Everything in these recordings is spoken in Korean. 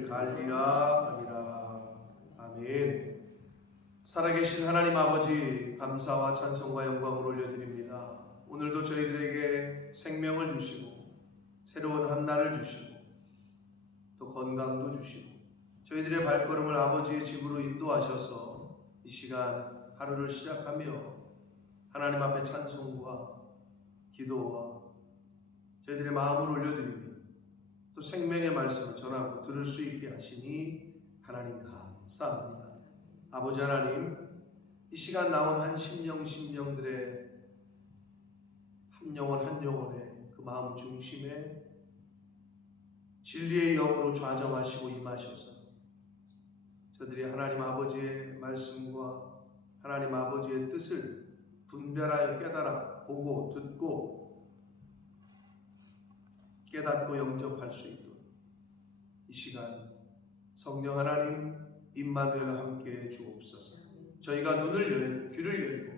갈리라 하니라. 아멘. 살아계신 하나님 아버지, 감사와 찬송과 영광을 올려드립니다. 오늘도 저희들에게 생명을 주시고 새로운 한 날을 주시고 또 건강도 주시고 저희들의 발걸음을 아버지의 집으로 인도하셔서 이 시간 하루를 시작하며 하나님 앞에 찬송과 기도와 저희들의 마음을 올려드리며 또 생명의 말씀을 전하고 들을 수 있게 하시니 하나님 감사합니다. 아버지 하나님, 이 시간 나온 한 심령들의 한 영혼의 그 마음 중심에 진리의 영으로 좌정하시고 임하셔서 저들이 하나님 아버지의 말씀과 하나님 아버지의 뜻을 분별하여 깨달아 보고 듣고 깨닫고 영접할 수 있도록 이 시간 성령 하나님 임마누엘과 함께 주옵소서. 저희가 귀를 열고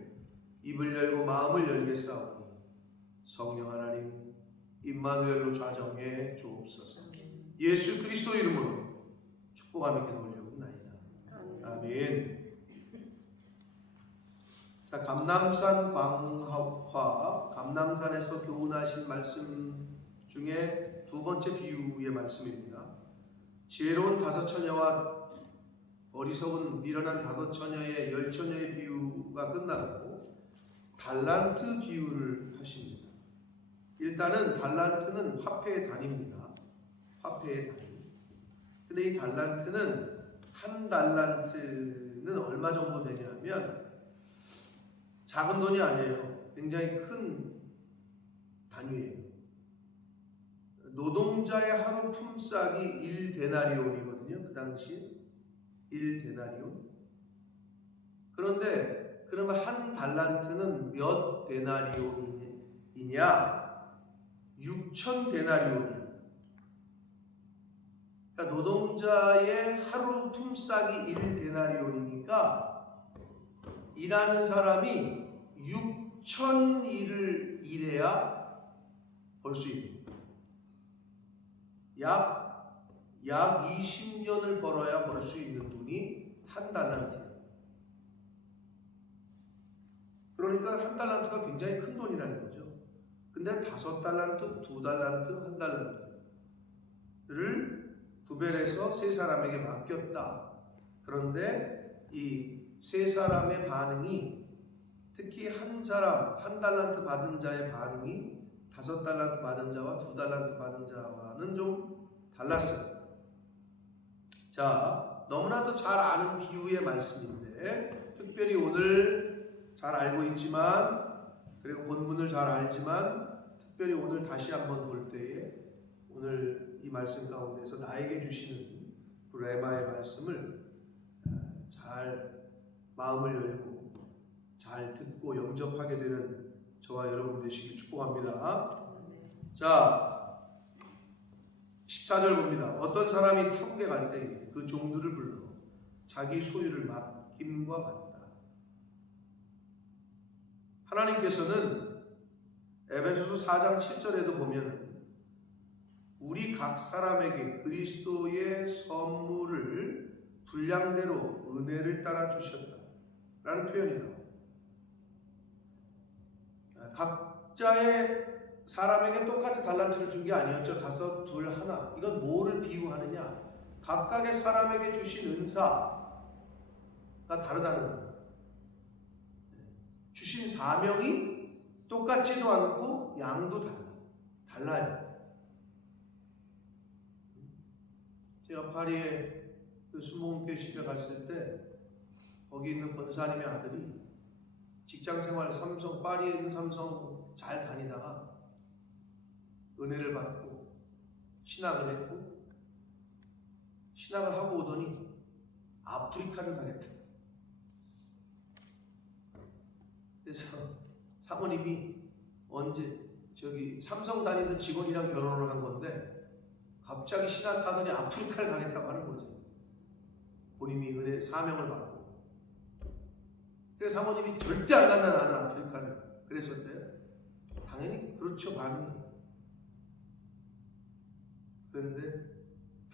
입을 열고 마음을 열겠사오니 성령 하나님 임마누엘로 좌정해 주옵소서. 예수 그리스도 이름으로 축복하며 기도 올려옵나이다. 아멘. 자, 감남산 광화, 감남산에서 교훈하신 말씀 중에 두 번째 비유의 말씀입니다. 지혜로운 다섯 처녀와 어리석은 미련한 다섯 처녀의 10처녀의 비유가 끝나고 달란트 비유를 하십니다. 일단은 달란트는 화폐의 단위입니다. 화폐의 단위. 근데 이 달란트는 한 달란트는 얼마 정도 되냐면 작은 돈이 아니에요. 굉장히 큰 단위예요. 노동자의 하루 품삯이 1데나리온이거든요. 그 당시에 1데나리온. 그런데 그러면 한 달란트는 몇 데나리온이냐? 6,000데나리온이에요. 그러니까 노동자의 하루 품삯이 1데나리온이니까 일하는 사람이 6,000일을 일해야 벌 수 있는 약 20년을 벌어야 벌 수 있는 돈이 한 달란트예요. 그러니까 한 달란트가 굉장히 큰 돈이라는 거죠. 근데 5달란트, 2달란트, 1달란트를 구별해서 세 사람에게 맡겼다. 그런데 이 세 사람의 반응이 특히 한 사람, 한 달란트 받은 자의 반응이 5달란트 받은 자와 2달란트 받은 자와는 좀 달랐어요. 자, 너무나도 잘 아는 비유의 말씀인데 특별히 오늘 잘 알고 있지만 그리고 본문을 잘 알지만 특별히 오늘 다시 한번 볼 때에 오늘 이 말씀 가운데서 나에게 주시는 그 레마의 말씀을 잘 마음을 열고 잘 듣고 영접하게 되는 저와 여러분 되시길 축복합니다. 자, 14절 봅니다. 어떤 사람이 타국에 갈 때 그 종들을 불러 자기 소유를 맡김과 같다. 하나님께서는 에베소서 4장 7절에도 보면 우리 각 사람에게 그리스도의 선물을 분량대로 은혜를 따라 주셨다 라는 표현이 나옵니다. 각자의 사람에게 똑같이 달란트를 준 게 아니었죠. 5, 2, 1. 이건 뭐를 비유하느냐? 각각의 사람에게 주신 은사가 다르다는 거예요. 주신 사명이 똑같지도 않고 양도 달라요. 제가 파리에 그 순복음교회 집회 갔을 때 거기 있는 권사님의 아들이 직장생활 파리에 있는 삼성 잘 다니다가 은혜를 받고 신학을 했고 신학을 하고 오더니 아프리카를 가겠다. 그래서 사모님이 언제 삼성 다니던 직원이랑 결혼을 한 건데 갑자기 신학하더니 아프리카를 가겠다고 하는 거지. 본인이 은혜 사명을 받고. 그래서 사모님이 절대 안 간다 나는 아프리카를 그랬었대요. 당연히 그렇죠 반응이. 그런데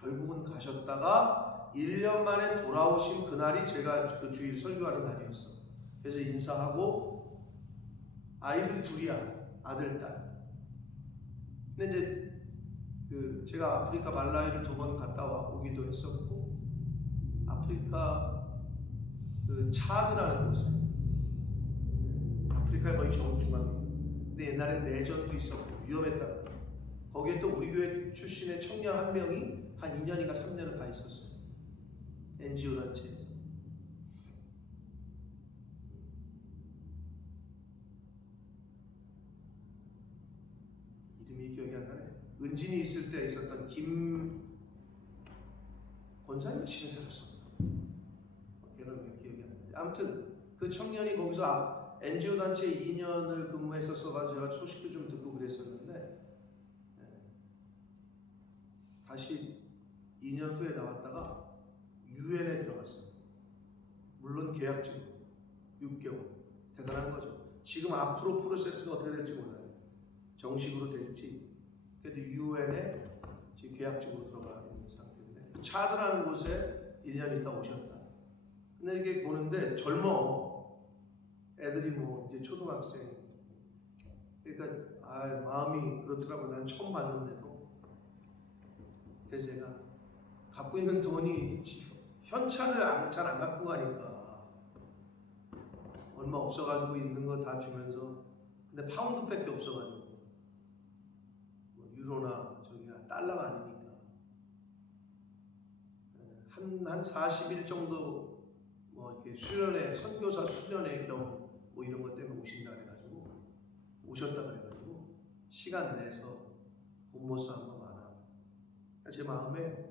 결국은 가셨다가 1년 만에 돌아오신 그날이 제가 그 주일 설교하는 날이었어. 그래서 인사하고 아이들이 둘이야. 아들, 딸. 근데 이제 제가 아프리카 말라위를 2번 갔다 오기도 했었고, 아프리카 차드라는 곳에, 아프리카의 거의 정중앙에. 근데 옛날엔 내전도 있었고 위험했다. 거기에 또 우리 교회 출신의 청년 한 명이 한 2년인가 3년을 가 있었어요. NGO 단체에서. 이름이 기억이 안 나네. 은진이 있을 때 있었던 김 권사님 집에 살았었나? 걔가 왜 기억이 안 나네. 아무튼 그 청년이 거기서 NGO 단체에 2년을 근무했었어가지고 제가 소식도 좀 듣고 그랬었는데, 다시 2년 후에 나왔다가 유엔에 들어갔어요. 물론 계약직으로 6개월. 대단한 거죠. 지금 앞으로 프로세스가 어떻게 될지 몰라요. 정식으로 될지. 그래도 유엔에 지금 계약직으로 들어가 있는 상태인데, 차드라는 곳에 1년 있다 오셨다. 근데 이게 보는데 젊어. 애들이 뭐 이제 초등학생. 그러니까 마음이 그렇더라고. 난 처음 봤는데도. 그래서 제가 갖고 있는 돈이 현찰을 잘 안 갖고 가니까 얼마 없어가지고 있는 거 다 주면서, 근데 파운드밖에 없어가지고 뭐 유로나 달러가 아니니까 한 40일 정도 뭐 이렇게 수련회, 선교사 수련회 겸 뭐 이런 것 때문에 오신다 그래가지고 오셨다 그래가지고 시간 내서 본모스 한번 많아. 제 마음에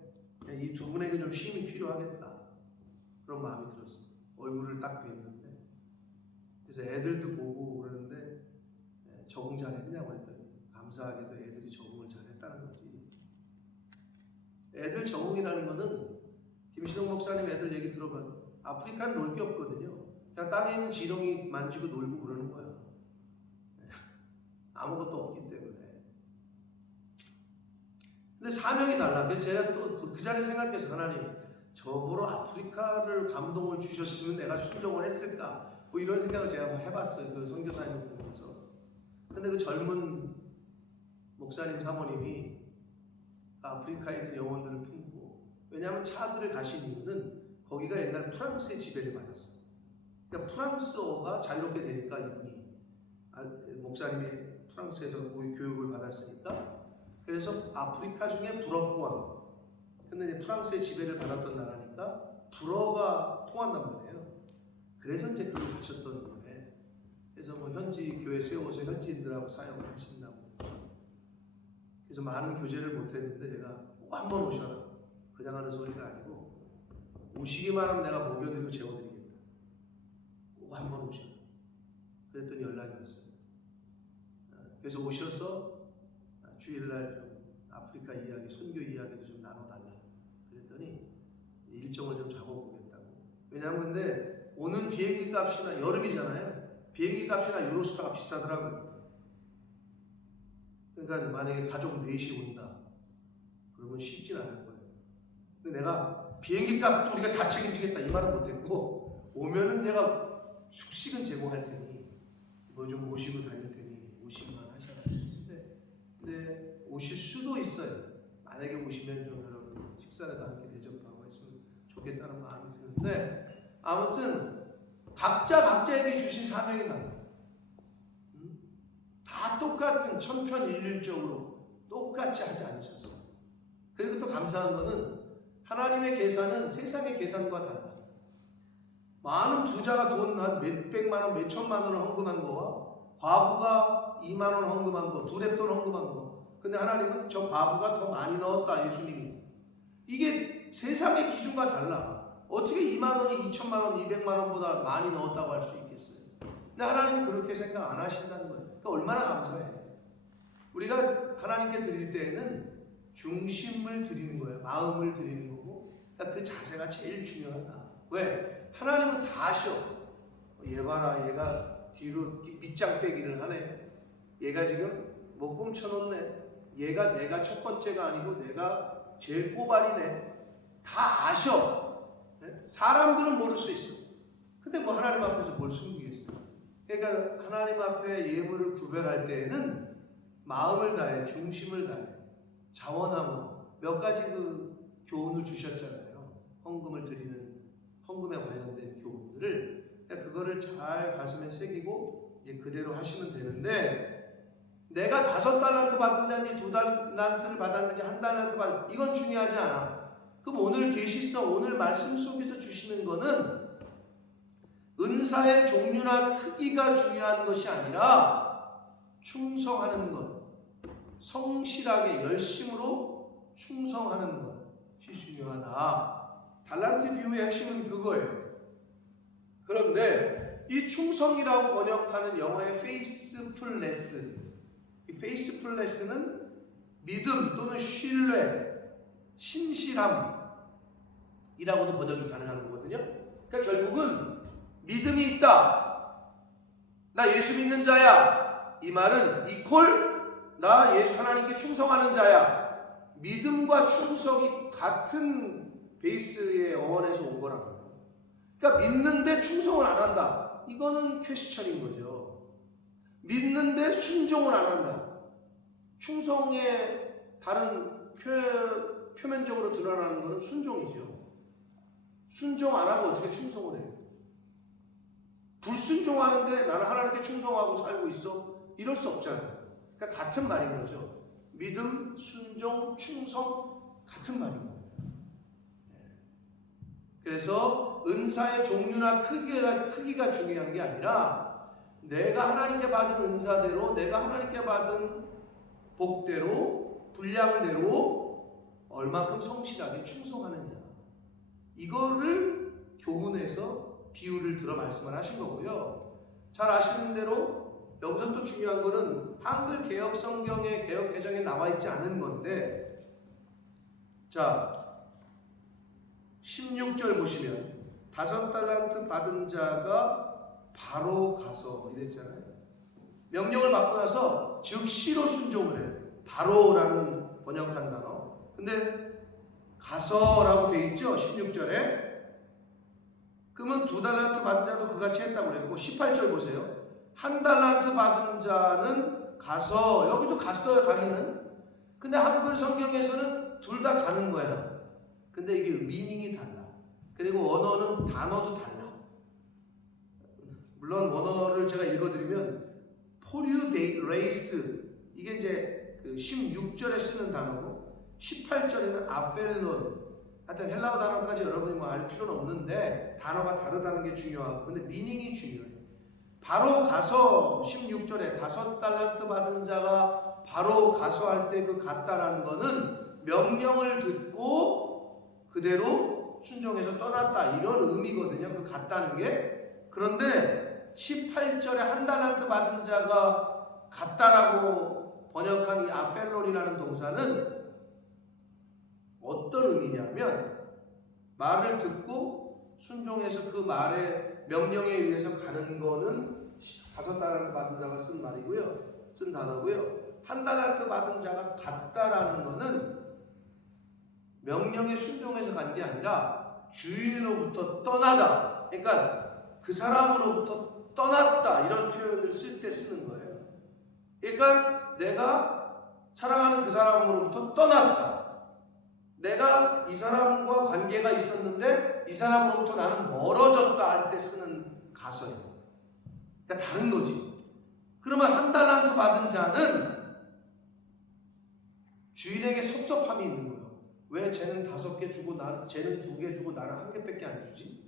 이 두 분에게 좀 쉼이 필요하겠다, 그런 마음이 들었어요. 얼굴을 딱 뵀는데, 그래서 애들도 보고 그러는데 적응 잘했냐고 했더니 감사하게도 애들이 적응을 잘했다는 거지. 애들 적응이라는 거는 김신홍 목사님 애들 얘기 들어봐도 아프리카는 놀 게 없거든요. 그냥 땅에 있는 지렁이 만지고 놀고 그러는 거야. 아무것도 없기 때문에. 근데 사명이 달라. 그래서 제가 또 그 자리에 생각해서, 하나님, 저보러 아프리카를 감동을 주셨으면 내가 순종을 했을까? 뭐 이런 생각을 제가 해봤어요. 그 선교사님을 보면서. 근데 그 젊은 목사님 사모님이 아프리카에 있는 영혼들을 품고, 왜냐하면 차드를 가신 이유는 거기가 옛날 프랑스의 지배를 받았어요. 그러니까 프랑스어가 자유롭게 되니까, 이분이 목사님이 프랑스에서 교육을 받았으니까, 그래서 아프리카 중에 불어권, 근데 프랑스의 지배를 받았던 나라니까 불어가 통한단 말이에요. 그래서 이제 그걸 가셨던 거네. 그래서 뭐 현지 교회 세워서 현지인들하고 사역을 하신다고. 그래서 많은 교제를 못했는데 제가 꼭 한번 오셔라, 그냥 하는 소리가 아니고, 오시기만 하면 내가 먹여드리고 재워드리겠다, 꼭 한번 오셔라. 그랬더니 연락이 왔어요. 그래서 오셔서 주일날 좀 아프리카 이야기, 선교 이야기도 좀 나눠달라 그랬더니 일정을 좀 잡아보겠다고. 왜냐하면 근데 오는 비행기 값이나, 여름이잖아요, 비행기 값이나 유로스타가 비싸더라고. 그러니까 만약에 가족 4시 온다 그러면 쉽진 않을 거예요. 근데 내가 비행기 값도 우리가 다 책임지겠다 이 말은 못했고, 오면은 제가 숙식은 제공할 테니 뭐 좀 모시고 다닐 테니 오시기만 하셔라. 근데 오실 수도 있어요. 만약에 오시면 좀 여러분 식사라도 함께 대접하고 했으면 좋겠다는 마음이 드는데, 아무튼 각자에게 주신 사명이 달라요. 다 똑같은 천편일률적으로 똑같이 하지 않으셨어요. 그리고 또 감사한 거는 하나님의 계산은 세상의 계산과 달라. 많은 부자가 돈 한 몇백만 원, 몇천만 원을 헌금한 거와 과부가 2만 원 헌금한 거, 두랩돈 헌금한 거. 근데 하나님은 저 과부가 더 많이 넣었다, 예수님이. 이게 세상의 기준과 달라. 어떻게 2만 원이 2천만 원, 200만 원보다 많이 넣었다고 할 수 있겠어요? 근데 하나님은 그렇게 생각 안 하신다는 거예요. 그러니까 얼마나 감사해. 우리가 하나님께 드릴 때에는 중심을 드리는 거예요. 마음을 드리는 거고. 그러니까 그 자세가 제일 중요하다. 왜? 하나님은 다 아셔. 얘 봐라, 얘가 뒤로 밑장 빼기를 하네. 얘가 지금 못 훔쳐놓네. 얘가 내가 첫 번째가 아니고 내가 제일 꼬발이네. 다 아셔. 네? 사람들은 모를 수 있어. 근데 뭐 하나님 앞에서 뭘 숨기겠어요? 그러니까 하나님 앞에 예물을 구별할 때에는 마음을 다해, 중심을 다해, 자원함으로 몇 가지 그 교훈을 주셨잖아요. 헌금을 드리는 헌금에 관련된 교훈들을. 그러니까 그거를 잘 가슴에 새기고 이제 그대로 하시면 되는데, 내가 5달란트 받은 자인지 2달란트를 받았는지 1달란트 받았는지 이건 중요하지 않아. 그럼 오늘 계시성, 오늘 말씀 속에서 주시는 거는 은사의 종류나 크기가 중요한 것이 아니라 충성하는 것, 성실하게 열심으로 충성하는 것이 중요하다. 달란트 비유의 핵심은 그거예요. 그런데 이 충성이라고 번역하는 영어의 faithfulness, 이 faithfulness는 믿음 또는 신뢰, 신실함이라고도 번역이 가능한 거거든요. 그러니까 결국은 믿음이 있다, 나 예수 믿는 자야, 이 말은 이퀄 나 예수 하나님께 충성하는 자야. 믿음과 충성이 같은 베이스의 어원에서 온 거라고요. 그러니까 믿는데 충성을 안 한다, 이거는 퀘스천인 거죠. 믿는데 순종을 안 한다. 충성의 다른 표면적으로 드러나는 것은 순종이죠. 순종 안 하고 어떻게 충성을 해요? 불순종하는데 나는 하나님께 충성하고 살고 있어? 이럴 수 없잖아요. 그러니까 같은 말인 거죠. 믿음, 순종, 충성 같은 말인 거예요. 그래서 은사의 종류나 크기가 중요한 게 아니라 내가 하나님께 받은 은사대로, 내가 하나님께 받은 복대로, 분량대로 얼마큼 성실하게 충성하느냐, 이거를 교훈에서 비유를 들어 말씀을 하신 거고요. 잘 아시는 대로 여기서 또 중요한 거는 한글 개역 성경의 개역 개정에 나와 있지 않은 건데, 자 16절 보시면 5달란트 받은 자가 바로 가서 이랬잖아요. 명령을 받고 나서 즉시로 순종을 해요. 바로라는 번역한 단어. 근데 가서라고 돼 있죠, 16절에. 그러면 2달란트 받은 자도 그같이 했다고 그랬고, 18절 보세요. 1달란트 받은 자는 가서, 여기도 갔어요, 가기는. 근데 한글 성경에서는 둘 다 가는 거야. 근데 이게 미닝이 달라. 그리고 원어는 단어도 달라. 물론 원어를 제가 읽어드리면 포류데이레이스, 이게 이제 그 16절에 쓰는 단어고, 18절에는 아펠론, 하여튼 헬라어 단어까지 여러분이 뭐 알 필요는 없는데 단어가 다르다는 게 중요하고, 근데 미닝이 중요해요. 바로 가서 16절에 5달란트 받은 자가 바로 가서 할 때 그 갔다라는 거는 명령을 듣고 그대로 순종해서 떠났다, 이런 의미거든요, 그 갔다는 게. 그런데 18절에 1달란트 받은 자가 갔다라고 번역한 이 아펠론이라는 동사는 어떤 의미냐면, 말을 듣고 순종해서 그 말의 명령에 의해서 가는 거는 5달란트 받은 자가 쓴 말이고요, 쓴 단어고요. 1달란트 받은 자가 갔다라는 거는 명령에 순종해서 간 게 아니라 주인으로부터 떠나다, 그러니까 그 사람으로부터 떠났다, 이런 표현을 쓸 때 쓰는 거예요. 그러니까 내가 사랑하는 그 사람으로부터 떠났다, 내가 이 사람과 관계가 있었는데 이 사람으로부터 나는 멀어졌다 할 때 쓰는 가서예요. 그러니까 다른 거지. 그러면 1달란트 받은 자는 주인에게 섭섭함이 있는 거예요. 왜 쟤는 5개 주고 쟤는 2개 주고 나는 1개밖에 안 주지?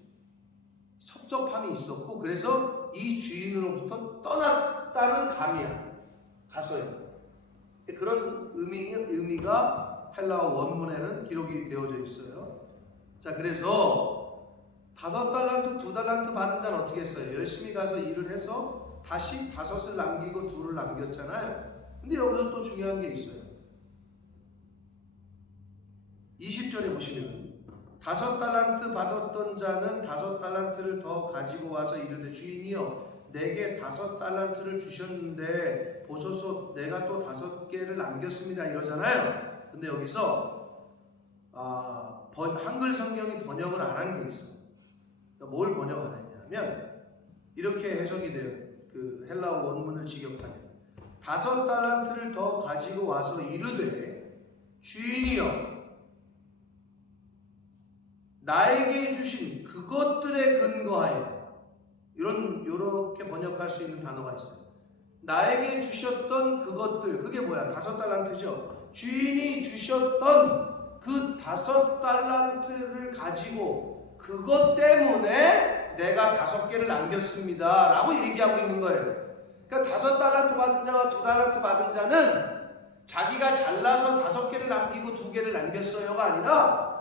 섭섭함이 있었고, 그래서 이 주인으로부터 떠났다는 감이야, 가서예요. 그런 의미가 헬라어 원문에는 기록이 되어져 있어요. 자, 그래서 5달란트, 2달란트 받은 자는 어떻게 했어요? 열심히 가서 일을 해서 다시 5을 남기고 2를 남겼잖아요. 근데 여기서 또 중요한 게 있어요. 20절에 보시면 5달란트 받았던 자는 5달란트를 더 가지고 와서 이르되 주인이여 내게 5달란트를 주셨는데 보소서 내가 또 5개를 남겼습니다, 이러잖아요. 근데 여기서 한글 성경이 번역을 안 한 게 있어. 그러니까 뭘 번역 안 했냐면 이렇게 해석이 돼요. 그 헬라어 원문을 직역하면 5달란트를 더 가지고 와서 이르되 주인이여 나에게 주신 그것들에 근거하여 요렇게 번역할 수 있는 단어가 있어요. 나에게 주셨던 그것들, 그게 뭐야? 5달란트죠. 주인이 주셨던 그 5달란트를 가지고 그것 때문에 내가 5개를 남겼습니다 라고 얘기하고 있는 거예요. 그러니까 5달란트 받은 자와 2달란트 받은 자는 자기가 잘나서 5개를 남기고 2개를 남겼어요가 아니라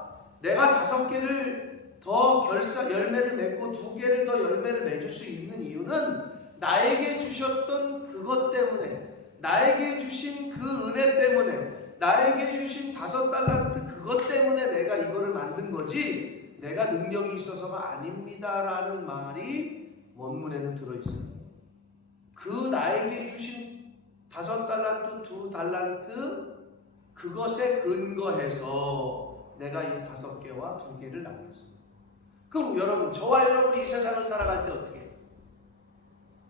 내가 5개를 더 열매를 맺고 2개를 더 열매를 맺을 수 있는 이유는 나에게 주셨던 그것 때문에, 나에게 주신 그 은혜 때문에, 나에게 주신 5달란트 그것 때문에 내가 이거를 만든 거지 내가 능력이 있어서가 아닙니다라는 말이 원문에는 들어있어요. 그 나에게 주신 5달란트, 2달란트 그것에 근거해서 내가 이 5개와 2개를 남겼습니다. 그럼 여러분, 저와 여러분이 이 세상을 살아갈 때 어떻게 해요?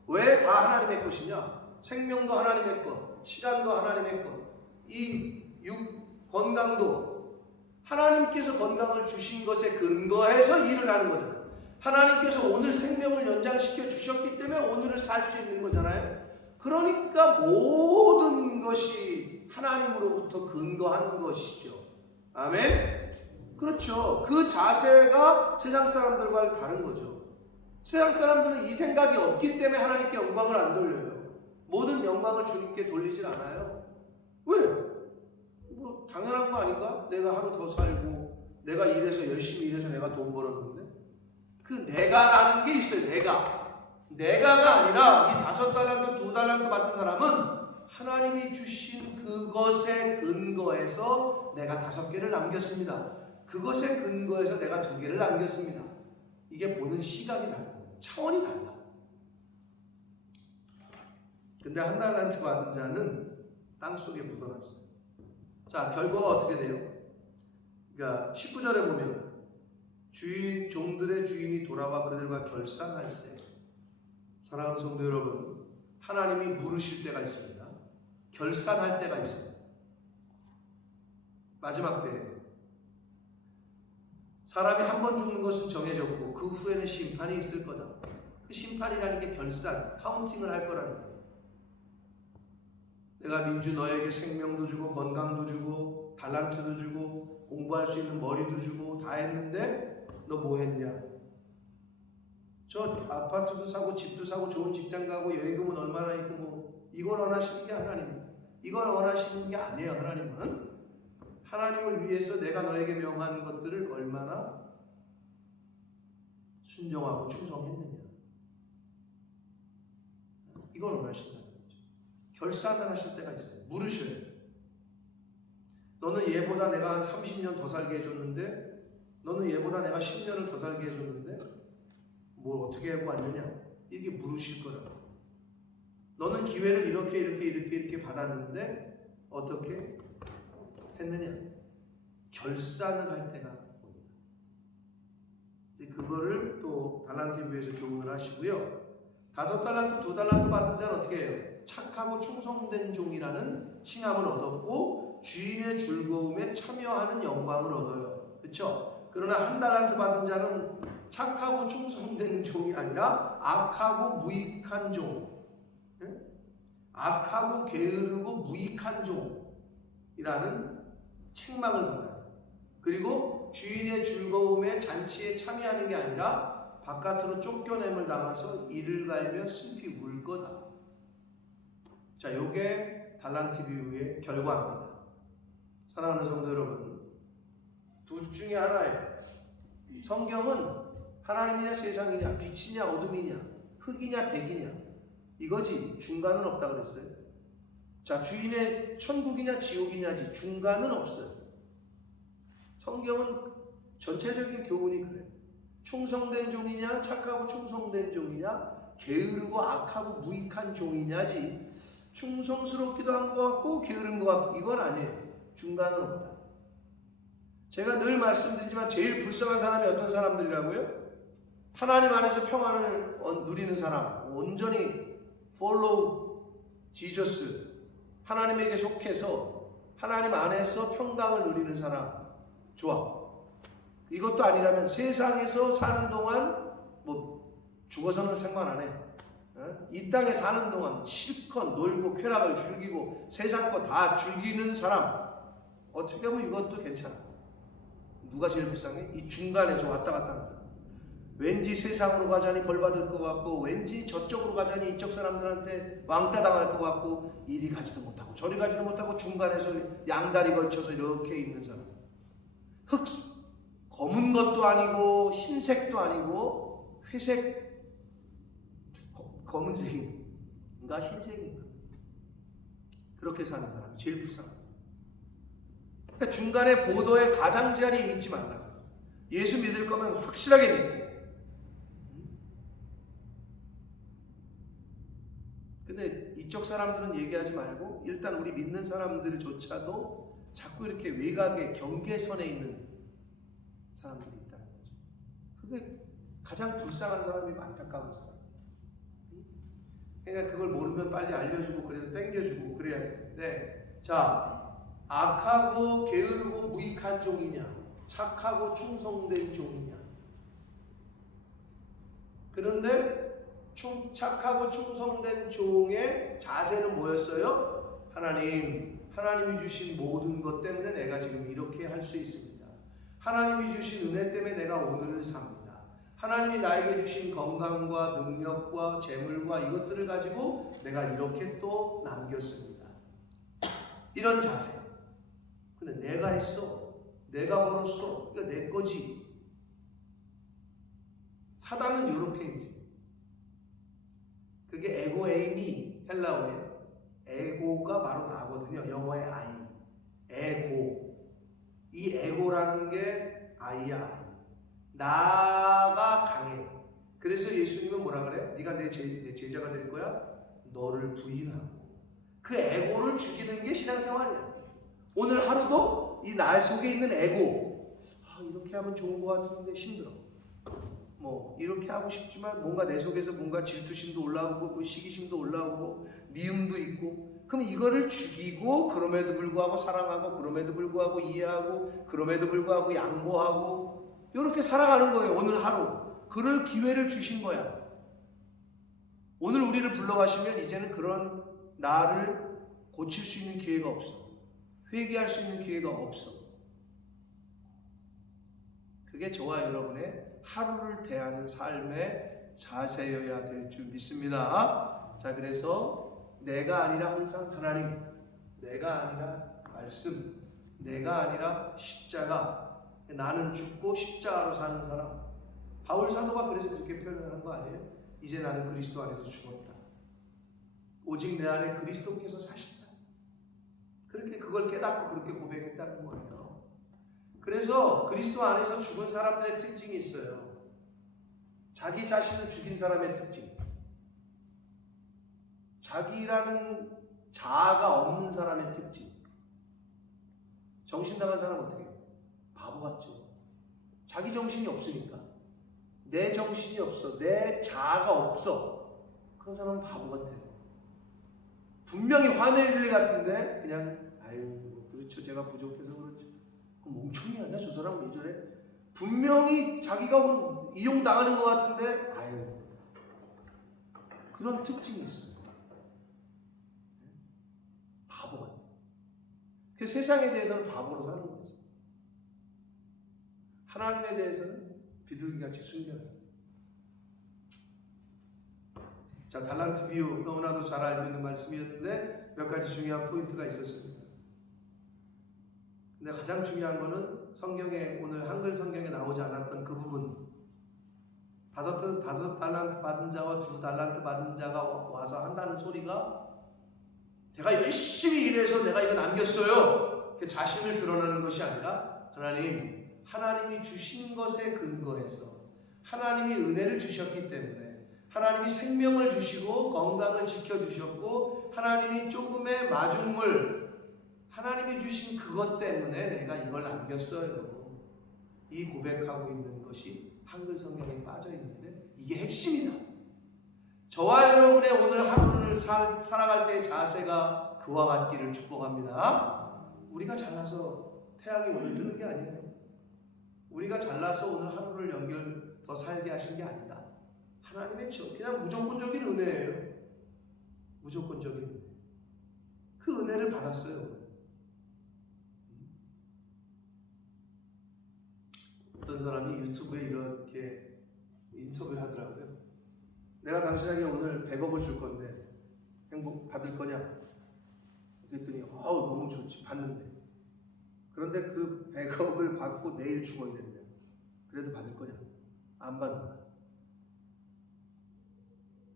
왜 다 하나님의 것이냐? 생명도 하나님의 것, 시간도 하나님의 것, 이 건강도 하나님께서 건강을 주신 것에 근거해서 일을 하는 거잖아요. 하나님께서 오늘 생명을 연장시켜 주셨기 때문에 오늘을 살 수 있는 거잖아요. 그러니까 모든 것이 하나님으로부터 근거한 것이죠. 아멘? 그렇죠. 그 자세가 세상 사람들과 다른 거죠. 세상 사람들은 이 생각이 없기 때문에 하나님께 영광을 안 돌려요. 모든 영광을 주님께 돌리질 않아요. 왜? 뭐 당연한 거 아닌가? 내가 하루 더 살고 내가 열심히 일해서 내가 돈 벌었는데 그 내가라는 게 있어요. 내가가 아니라 이 5달란트, 2달란트 받은 사람은 하나님이 주신 그것에 근거해서 내가 5개를 남겼습니다. 그것에 근거해서 내가 2개를 남겼습니다. 이게 보는 시각이 달라요. 차원이 달라. 근데 1달란트 받은 자는 땅속에 묻어놨어요. 자, 결과가 어떻게 돼요? 그러니까 19절에 보면 종들의 주인이 돌아와 그들과 결산할세. 사랑하는 성도 여러분, 하나님이 물으실 때가 있습니다. 결산할 때가 있어요. 마지막 때 사람이 한 번 죽는 것은 정해졌고 그 후에는 심판이 있을 거다. 그 심판이라는 게 결산, 카운팅을 할 거라는 거예요. 내가 민주 너에게 생명도 주고 건강도 주고 달란트도 주고 공부할 수 있는 머리도 주고 다 했는데 너 뭐 했냐? 저 아파트도 사고 집도 사고 좋은 직장 가고 여행금은 얼마나 있고 뭐 이걸 원하시는 게 하나님, 이걸 원하시는 게 아니에요. 하나님은 하나님을 위해서 내가 너에게 명한 것들을 얼마나 순종하고 충성했느냐, 이걸 원하신다는 거죠. 결산을 하실 때가 있어요. 물으셔야 돼요. 너는 얘보다 내가 한 30년 더 살게 해줬는데, 너는 얘보다 내가 10년을 더 살게 해줬는데 뭘 어떻게 하고 왔느냐, 이게 물으실 거라고. 너는 기회를 이렇게 받았는데 어떻게 했느냐, 결산을 할 때가 옵니다. 그거를 또 달란트에 비해서 교훈을 하시고요. 5달란트, 2달란트 받은 자는 어떻게 해요? 착하고 충성된 종이라는 칭함을 얻었고 주인의 즐거움에 참여하는 영광을 얻어요. 그렇죠? 그러나 1달란트 받은 자는 착하고 충성된 종이 아니라 악하고 무익한 종, 악하고 게으르고 무익한 종이라는 책망을 받아요. 그리고 주인의 즐거움에 잔치에 참여하는 게 아니라 바깥으로 쫓겨냄을 당해서 이를 갈며 슬피 울 거다. 자, 요게 달란트 비유의 결과입니다. 사랑하는 성도 여러분, 둘 중에 하나예요. 성경은 하나님이냐 세상이냐, 빛이냐 어둠이냐, 흑이냐 백이냐, 이거지 중간은 없다 그랬어요. 자, 주인의 천국이냐 지옥이냐지 중간은 없어요. 성경은 전체적인 교훈이 그래요. 충성된 종이냐, 착하고 충성된 종이냐, 게으르고 악하고 무익한 종이냐지 충성스럽기도 한 것 같고 게으른 것 같고, 이건 아니에요. 중간은 없다. 제가 늘 말씀드리지만 제일 불쌍한 사람이 어떤 사람들이라고요? 하나님 안에서 평안을 누리는 사람, 온전히 follow Jesus, 하나님에게 속해서 하나님 안에서 평강을 누리는 사람. 좋아. 이것도 아니라면 세상에서 사는 동안 뭐 죽어서는 상관 안 해. 이 땅에 사는 동안 실컷 놀고 쾌락을 즐기고 세상 거 다 즐기는 사람, 어떻게 보면 이것도 괜찮아. 누가 제일 불쌍해? 이 중간에서 왔다 갔다 하는 사람. 왠지 세상으로 가자니 벌 받을 것 같고, 왠지 저쪽으로 가자니 이쪽 사람들한테 왕따 당할 것 같고, 이리 가지도 못하고 저리 가지도 못하고 중간에서 양다리 걸쳐서 이렇게 있는 사람. 검은 것도 아니고 흰색도 아니고 회색, 검은색인가 흰색인가, 그렇게 사는 사람이 제일 불쌍합니다. 그러니까 중간에 보도의 가장자리에 있지 말라고. 예수 믿을 거면 확실하게 믿고. 근데 이쪽 사람들은 얘기하지 말고 일단 우리 믿는 사람들조차도 자꾸 이렇게 외곽의 경계선에 있는 사람들이 있다는 거죠. 그게 가장 불쌍한 사람이 안타까운 사람. 그러니까 그걸 모르면 빨리 알려주고 그래서 땡겨주고 그래야 되는데, 자, 악하고 게으르고 무익한 종이냐, 착하고 충성된 종이냐. 그런데 착하고 충성된 종의 자세는 뭐였어요? 하나님이 주신 모든 것 때문에 내가 지금 이렇게 할 수 있습니다. 하나님이 주신 은혜 때문에 내가 오늘을 삽니다. 하나님이 나에게 주신 건강과 능력과 재물과 이것들을 가지고 내가 이렇게 또 남겼습니다. 이런 자세. 근데 내가 했어, 내가 벌었어, 그러니까 내 거지. 사단은 이렇게 이제, 그게 에고에임이 헬라어에 에고가 바로 나거든요. 영어의 I, 에고. 이 에고라는 게 I야, I. 나가 강해. 그래서 예수님은 뭐라 그래? 네가 내 제자가 될 거야? 너를 부인하고. 그 에고를 죽이는 게 신앙생활이야. 오늘 하루도 이 나 속에 있는 에고, 이렇게 하면 좋은 것 같은데 힘들어. 뭐 이렇게 하고 싶지만 뭔가 내 속에서 뭔가 질투심도 올라오고 뭐 시기심도 올라오고 미움도 있고, 그럼 이거를 죽이고 그럼에도 불구하고 사랑하고 그럼에도 불구하고 이해하고 그럼에도 불구하고 양보하고 이렇게 살아가는 거예요. 오늘 하루 그럴 기회를 주신 거야. 오늘 우리를 불러가시면 이제는 그런 나를 고칠 수 있는 기회가 없어. 회개할 수 있는 기회가 없어. 그게 저와 여러분의 하루를 대하는 삶의 자세여야 될 줄 믿습니다. 자, 그래서 내가 아니라 항상 하나님, 내가 아니라 말씀, 내가 아니라 십자가, 나는 죽고 십자가로 사는 사람. 바울 사도가 그래서 그렇게 표현하는 거 아니에요? 이제 나는 그리스도 안에서 죽었다. 오직 내 안에 그리스도께서 사신다. 그렇게 그걸 깨닫고 그렇게 고백했다는 거예요. 그래서 그리스도 안에서 죽은 사람들의 특징이 있어요. 자기 자신을 죽인 사람의 특징. 자기라는 자아가 없는 사람의 특징. 정신 나간 사람은 어떻게 해요? 바보 같죠. 자기 정신이 없으니까. 내 정신이 없어. 내 자아가 없어. 그런 사람은 바보 같아요. 분명히 화낼 일 같은데 그냥 그렇죠. 제가 부족해서 그렇죠. 멍청이 아니야? 저 사람 왜 저래? 분명히 자기가 이용당하는 것 같은데 그런 특징이 있어요. 바보 같아요. 그 세상에 대해서는 바보로 사는 거죠. 하나님에 대해서는 비둘기같이 순결해요. 자, 달란트 비유 너무나도 잘 알고 있는 말씀이었는데 몇 가지 중요한 포인트가 있었습니다. 근데 가장 중요한 거는 성경에, 오늘 한글 성경에 나오지 않았던 그 부분. 다섯 달란트 받은 자와 2달란트 받은 자가 와서 한다는 소리가 제가 열심히 일해서 내가 이거 남겼어요. 그 자신을 드러내는 것이 아니라 하나님이 주신 것에 근거해서 하나님이 은혜를 주셨기 때문에, 하나님이 생명을 주시고 건강을 지켜주셨고 하나님이 조금의 마중물, 하나님이 주신 그것 때문에 내가 이걸 남겼어요. 이 고백하고 있는 것이 한글 성경에 빠져 있는데 이게 핵심이다. 저와 여러분의 오늘 하루를 살아갈 때의 자세가 그와 같기를 축복합니다. 우리가 잘나서 태양이 오늘 뜨는 게 아니에요. 우리가 잘나서 오늘 하루를 더 살게 하신 게 아니다. 하나님의 그냥 무조건적인 은혜예요. 무조건적인 은혜. 그 은혜를 받았어요. 어떤 사람이 유튜브에 이렇게 인터뷰를 하더라고요. 내가 당신에게 오늘 100억을 줄 건데 행복 받을 거냐? 그랬더니 너무 좋지. 받는데. 그런데 그 100억을 받고 내일 죽어야 된대. 그래도 받을 거냐? 안 받는 거야.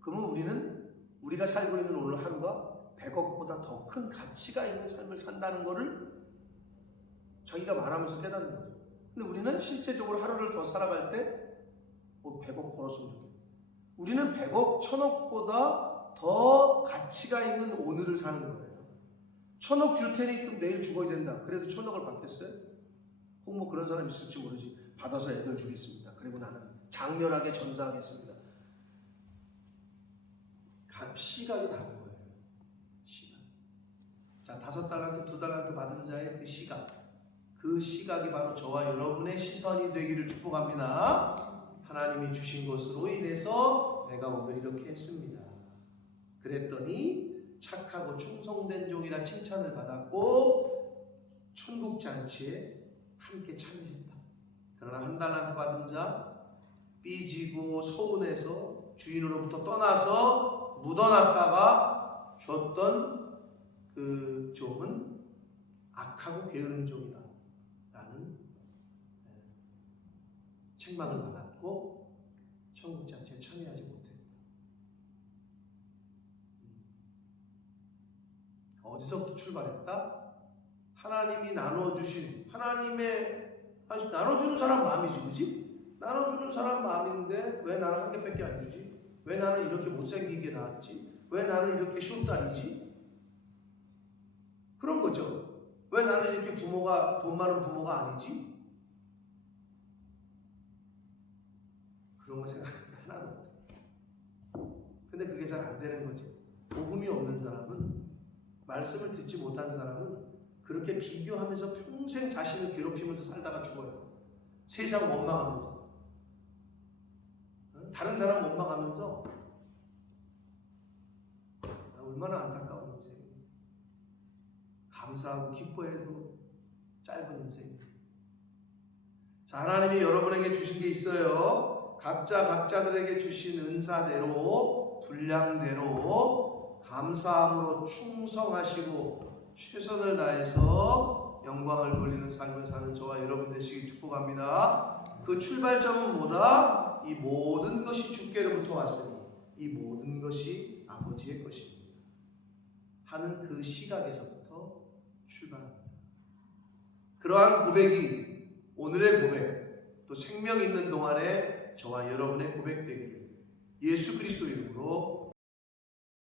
그러면 우리가 살고 있는 오늘 하루가 100억보다 더 큰 가치가 있는 삶을 산다는 것을 자기가 말하면서 깨닫는 거죠. 근데 우리는 실제적으로 하루를 더 살아갈 때 100억 벌었으면 좋겠다. 우리는 100억, 1000억보다 더 가치가 있는 오늘을 사는 거예요. 1000억 줄 테니 그럼 내일 죽어야 된다. 그래도 1000억을 받겠어요? 혹 그런 사람 있을지 모르지. 받아서 애들 주겠습니다. 그리고 나는 장렬하게 전사하겠습니다. 시각이 다른 거예요. 시각. 자, 5달란트, 2달란트 받은 자의 그 시각. 그 시각이 바로 저와 여러분의 시선이 되기를 축복합니다. 하나님이 주신 것으로 인해서 내가 오늘 이렇게 했습니다. 그랬더니 착하고 충성된 종이라 칭찬을 받았고 천국 잔치에 함께 참여했다. 그러나 1달란트 받은 자 삐지고 서운해서 주인으로부터 떠나서 묻어놨다가 줬던 그 종은 악하고 게으른 종이라 라는 책망을 받았고 천국 잔치에 참여하지 못했다. 어디서부터 출발했다? 하나님이 나눠주신 나눠주는 사람 마음이지, 그지? 나눠주는 사람 마음인데 왜 나는 한 개밖에 안 주지? 왜 나는 이렇게 못생기게 낳았지? 왜 나는 이렇게 쇼딸이지? 그런 거죠. 왜 나는 이렇게 돈 많은 부모가 아니지? 그런 거 생각하는 게 하나도 없다. 근데 그게 잘 안 되는 거지. 복음이 없는 사람은, 말씀을 듣지 못한 사람은 그렇게 비교하면서 평생 자신을 괴롭히면서 살다가 죽어요. 세상 원망하면서, 다른 사람 원망하면서. 얼마나 안타까운 인생이에요. 감사하고 기뻐해도 짧은 인생. 자, 하나님이 여러분에게 주신 게 있어요. 각자들에게 주신 은사대로, 분량대로 감사함으로 충성하시고 최선을 다해서 영광을 돌리는 삶을 사는 저와 여러분 되시길 축복합니다. 그 출발점은 뭐다? 이 모든 것이 주께로부터 왔으니 이 모든 것이 아버지의 것입니다 하는 그 시각에서부터 출발합니다. 그러한 고백이 오늘의 고백, 또 생명 있는 동안에 저와 여러분의 고백되기를 예수 그리스도 이름으로